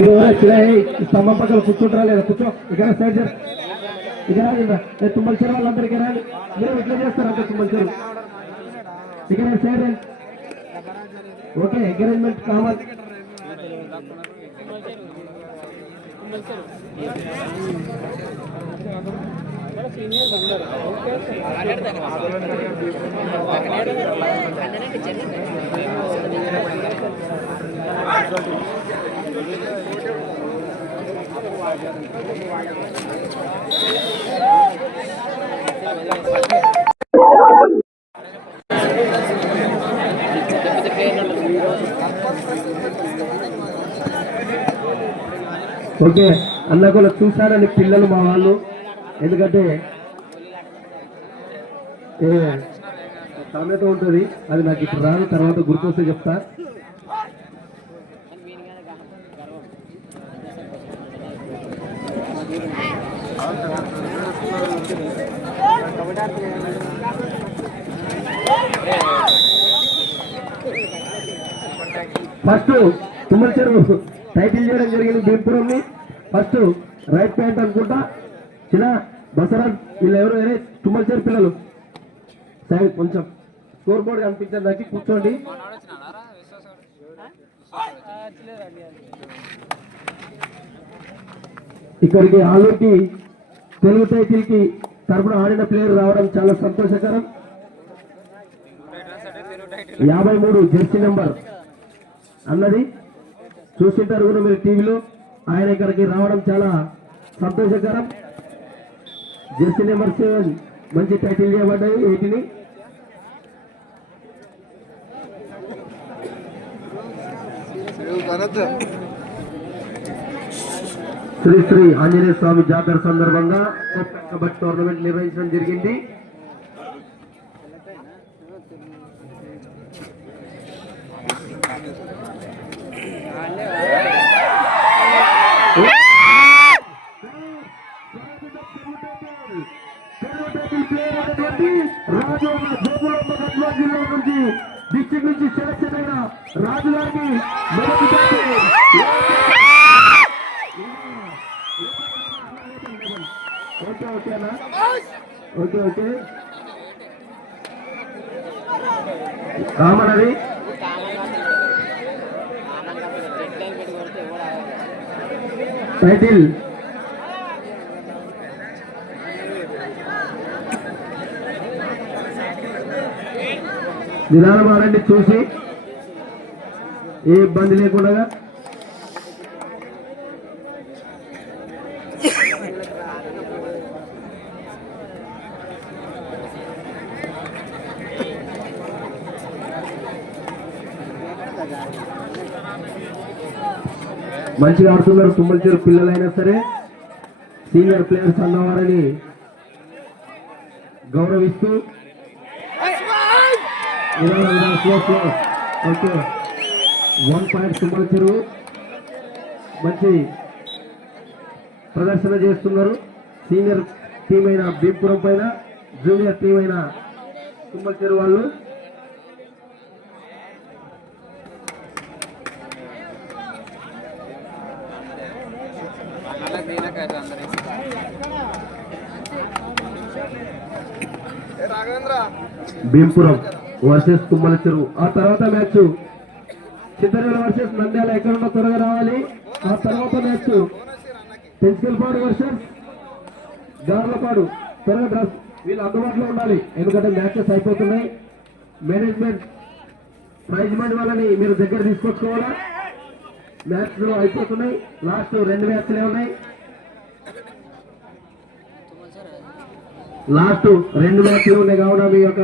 స్తంభం పక్కన కూర్చుంటారా లేదా? కూర్చో. ఇక్కడ సైడ్ ఇక్కడ తుమ్మల చెరువు వాళ్ళందరూ ఇక్కడ మీరు ఇట్లా చేస్తారంటే తుమ్మల చెరువు ఇక్కడ సైడ్. ఓకే, ఎంకరేజ్మెంట్ కావాలి. ఓకే అన్న కూడా చూసారని పిల్లలు మా వాళ్ళు, ఎందుకంటే సామెత ఉంటుంది, అది నాకు ఇప్పుడు రాను, తర్వాత గుర్తొస్తే చెప్తా. ఫస్ట్ తుమ్మల చెరువు టైటిల్ చేయడం జరిగింది భీంపురంని. ఫస్ట్ రైట్ ప్యాంట్ అనుకుంటా చిన్న బసరాజ్ వీళ్ళు ఎవరు తుమ్మల చెరువు పిల్లలు సరే కొంచెం స్కోర్ బోర్డ్ కనిపించడానికి కూర్చోండి. ఇక్కడికి ఆల్రెడీ తెలుగు టైటిల్ కి తరఫున ఆడిన ప్లేయర్ రావడం చాలా సంతోషకరం. 53 జెర్సీ నెంబర్ అన్నది చూస్తుంటారు కూడా మీరు టీవీలో. ఆయన ఇక్కడికి రావడం చాలా సంతోషకరం. జెర్సీ నెంబర్ 7 మంచి టైటిల్ చేయబడ్డాయి. వీటిని శ్రీ శ్రీ ఆంజనేయ స్వామి జాతర సందర్భంగా కబడ్డీ టోర్నమెంట్ నిర్వహించడం జరిగింది. రాజు జిల్లా నుంచి డిస్ట్రిక్ట్ నుంచి సెలెక్షన్ అయిన రాజు గారికి ఓకే ఓకేనా? ఓకే ఓకే కామనది టైటిల్ నిదానం ఆడండి, చూసి ఏ ఇబ్బంది లేకుండా. మంచిగా ఆడుతున్నారు తుమ్మల చెరువు పిల్లలైనా సరే. సీనియర్ ప్లేయర్స్ అన్నవారని గౌరవిస్తూ ఓకే 1 పాయింట్ తుమ్మల చెరువు మంచి ప్రదర్శన చేస్తున్నారు. సీనియర్ టీం అయిన భీంపురం పైన జూనియర్ టీం అయిన తుమ్మల చెరువు వాళ్ళు. భీంపురం వర్సెస్ తుమ్మల చెరువు. ఆ తర్వాత మ్యాచ్ చిత్తరేల వర్సెస్ నంద్యాల. ఎక్కడున్నా త్వరగా రావాలి. ఆ తర్వాత మ్యాచ్ పెన్సిల్పాడు వర్సెస్ గార్లపాడు. త్వరగా డ్రెస్ వీళ్ళు అందుబాటులో ఉండాలి, ఎందుకంటే మ్యాచెస్ అయిపోతున్నాయి. మేనేజ్మెంట్ ప్రైజ్ మనీ వాళ్ళని మీరు దగ్గర తీసుకొచ్చుకోవాలా. మ్యాచ్లు అయిపోతున్నాయి, లాస్ట్ 2 మ్యాచ్లే ఉన్నాయి. లాస్ట్ 2 మ్యాచ్లు ఉన్నాయి కావున మీ యొక్క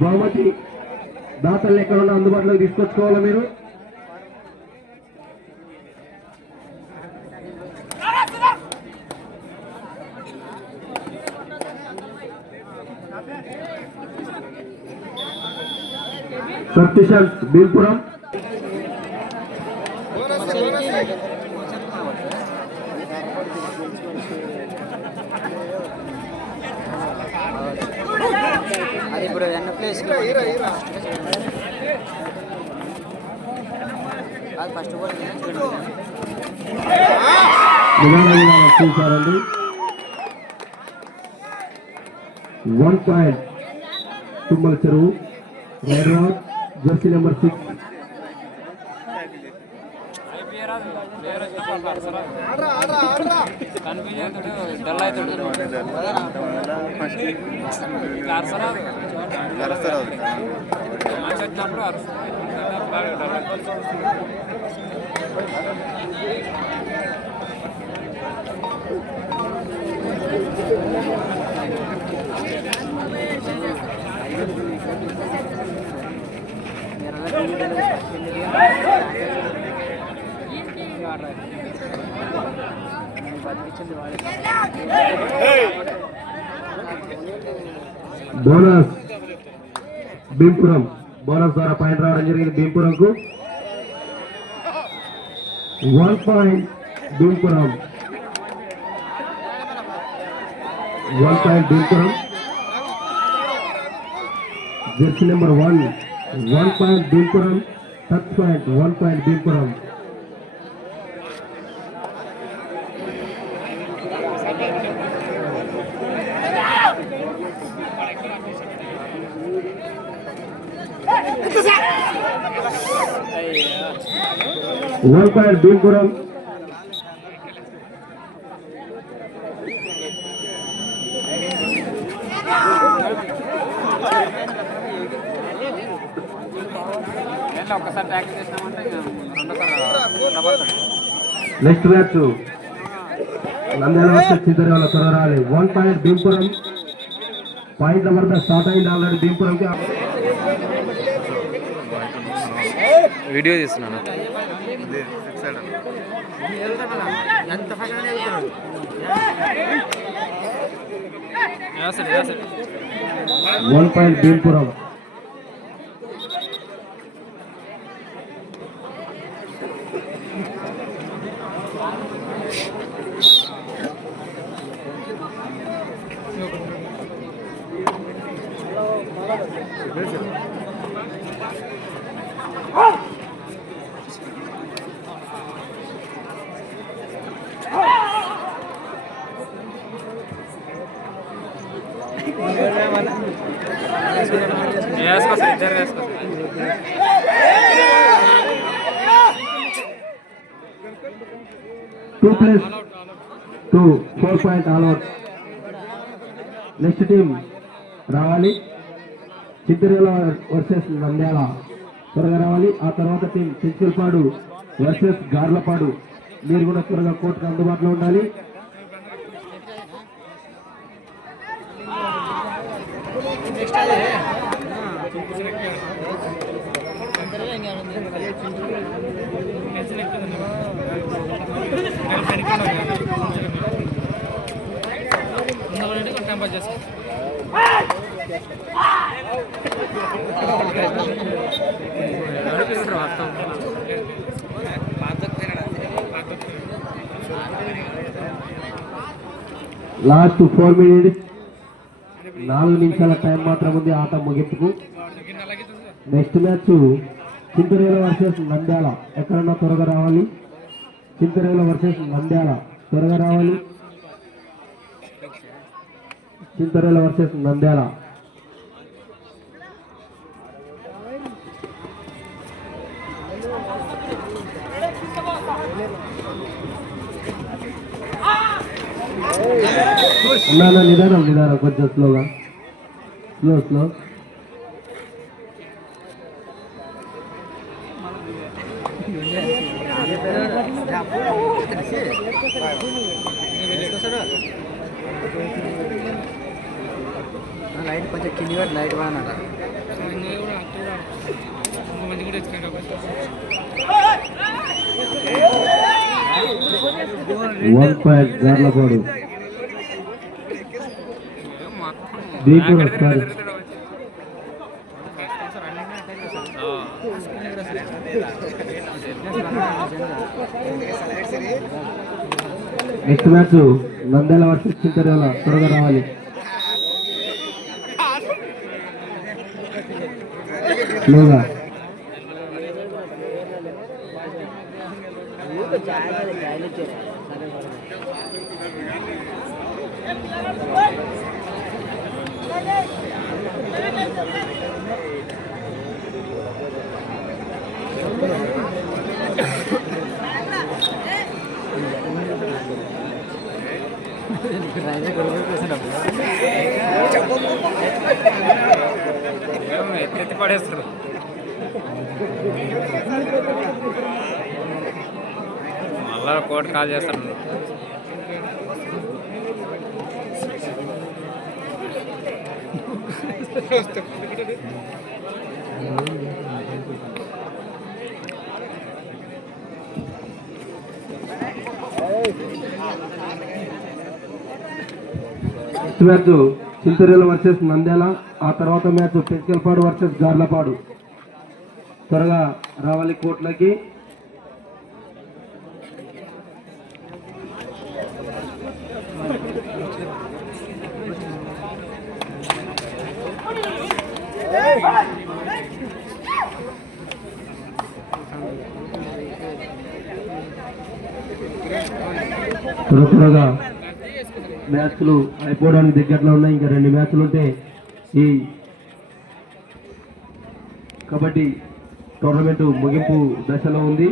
బహుమతి దాతలు ఎక్కడున్నా అందుబాటులోకి తీసుకొచ్చుకోవాలా మీరు. సతీష్ భీంపురం అది ఇప్పుడు ఎన్న ప్లేస్ అది ఫస్ట్ నిదానం చూశారండి. 1 point Tummala Cheruvu Hyderabad jersey number 6. Bonus Bhimpuram bonus ద్వారా పాయింట్ రావడం జరిగింది భీంపురంకు. 1 point Bhimpuram. 1 point Bhimpuram. Jersey number 1 1 point Bhimpuram. Touch point 1 point Bhimpuram. One point Bhimpuram. Next match Nandyal versus Chintarevula తొరరాలి. 1 పాయింట్ భీంపురం. పాయింట్ల వద్ద స్టార్ట్ అయింది ఆల్రెడీ భీంపురంకి. వీడియో తీస్తున్నాను. 1 point Bhimpuram. Two plus 2 4 point all out. Next team రావాలి. చింతరేవల వర్సెస్ నంద్యాల త్వరగా రావాలి. ఆ తర్వాత టీం చిన్సిల్పాడు వర్సెస్ గార్లపాడు. మీరు కూడా త్వరగా కోర్టుకు అందుబాటులో ఉండాలి. లాస్ట్ 4 మినిట్స్ 4 నిమిషాల టైం మాత్రం ఉంది ఆట ముగింపుకు. Next match Chintarevula versus Nandyal. ఎక్కడన్నా త్వరగా రావాలి. చింతరేవల వర్సెస్ నంద్యాల త్వరగా రావాలి. చింతరేవల వర్సెస్ నంద్యాల. నిదానం నిదానం కొంచెం స్లోగా స్లో. లైట్ కొంచెం కింది లైట్ బాగా 1 పాయింట్ గార్లపాడు. భీంపురం వస్తారు. నెక్స్ట్ మ్యాచ్ నంద్యాల వర్సెస్ చింతరేవల త్వరగా రావాలి. స్లోగా ఎత్తి పడేస్తారు. మళ్ళా కోర్టు కాల్ చేస్తారు. ఫస్ట్ మ్యాచ్ చింతరేల వర్సెస్ నంద్యాల, ఆ తర్వాత మ్యాచ్ పెంచకల్పాడు వర్సెస్ గార్లపాడు. త్వరగా రావాలి కోట్లకి. త్వరగా మ్యాచ్లు అయిపోవడానికి దగ్గరలో ఉన్నాయి. ఇంకా 2 మ్యాచ్లు ఉంటే ఈ కబడ్డీ టోర్నమెంట్ ముగింపు దశలో ఉంది.